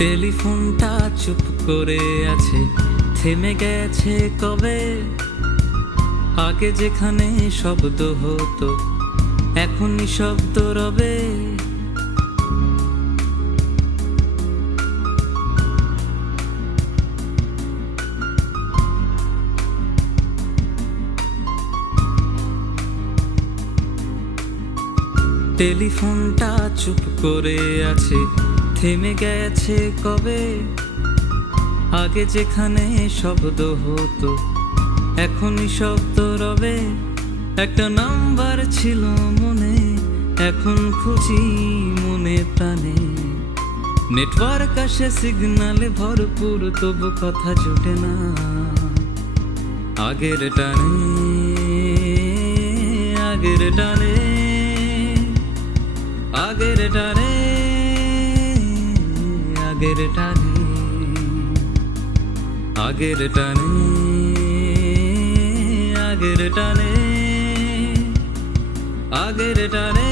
টেলিফোনটা চুপ করে আছে, থেমে গেছে কবে। আগে যেখানে শব্দ হতো এখন নিঃশব্দ রবে। টেলিফোনটা চুপ করে আছে, থেমে গেছে কবে। আগে যেখানে শব্দ হতো এখন নিঃশব্দ রবে। একটা নাম্বার ছিল মনে, এখন খুঁজি মনে প্রাণে। নেটওয়ার্ক আসে সিগনালে ভরপুর, তবু কথা জোটে না আগের টানে। আগের টানে, আগের টানে, আগের টানে, আগের টানে, আগের টানে, আগের টানে,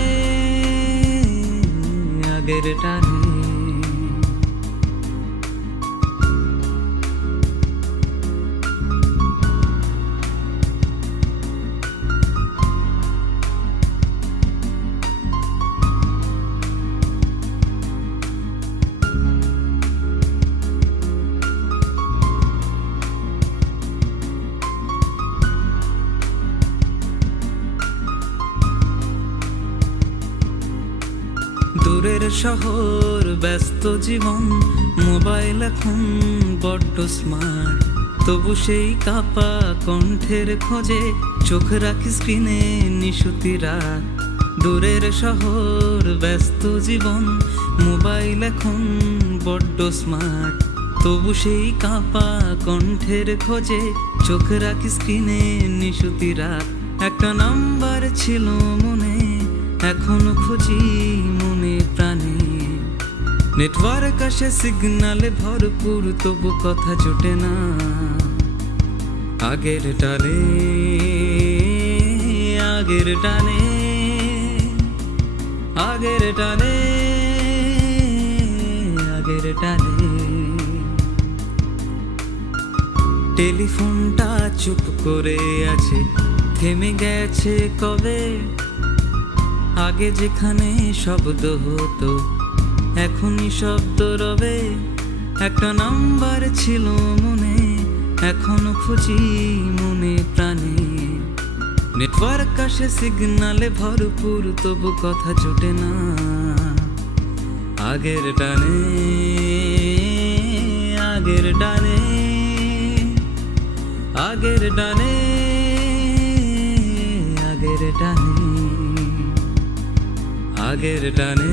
আগের টানে। দূরের শহর, ব্যস্ত জীবন, মোবাইল এখন বড্ড স্মার্ট। তবু সেই কাপা কণ্ঠের খোঁজে চোখ রাখি স্ক্রিনে নিশুতি রাত। দূরের শহর, ব্যস্ত জীবন, মোবাইল এখন বড্ড স্মার্ট। তবু সেই কাপা কণ্ঠের খোঁজে চোখ রাখি স্ক্রিনে নিশুতি রাত। একটা নাম্বার ছিল মনে, এখনো খুঁজি মনে প্রাণে। নেটওয়ার্ক আসে সিগনালে ভরপুর, তবু কথা জোটে না আগের টানে। আগের টানে, আগের টানে, আগের টানে। টেলিফোনটা চুপ করে আছে, থেমে গেছে কবে। আগে যেখানে শব্দ হতো এখন নিঃশব্দ রবে। একটা নাম্বার ছিল মনে, এখনো খুঁজি মনে প্রাণে। নেটওয়ার্ক আসে সিগনালে ভরপুর, তবু কথা জোটে না আগের টানে। আগের টানে, আগের টানে, আগের টানে, আগের টানে,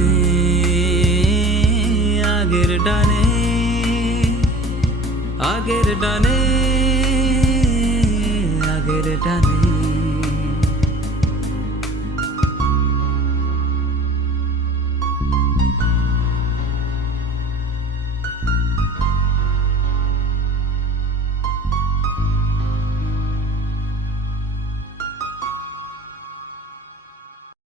আগের টানে, আগের টানে, আগের টানে।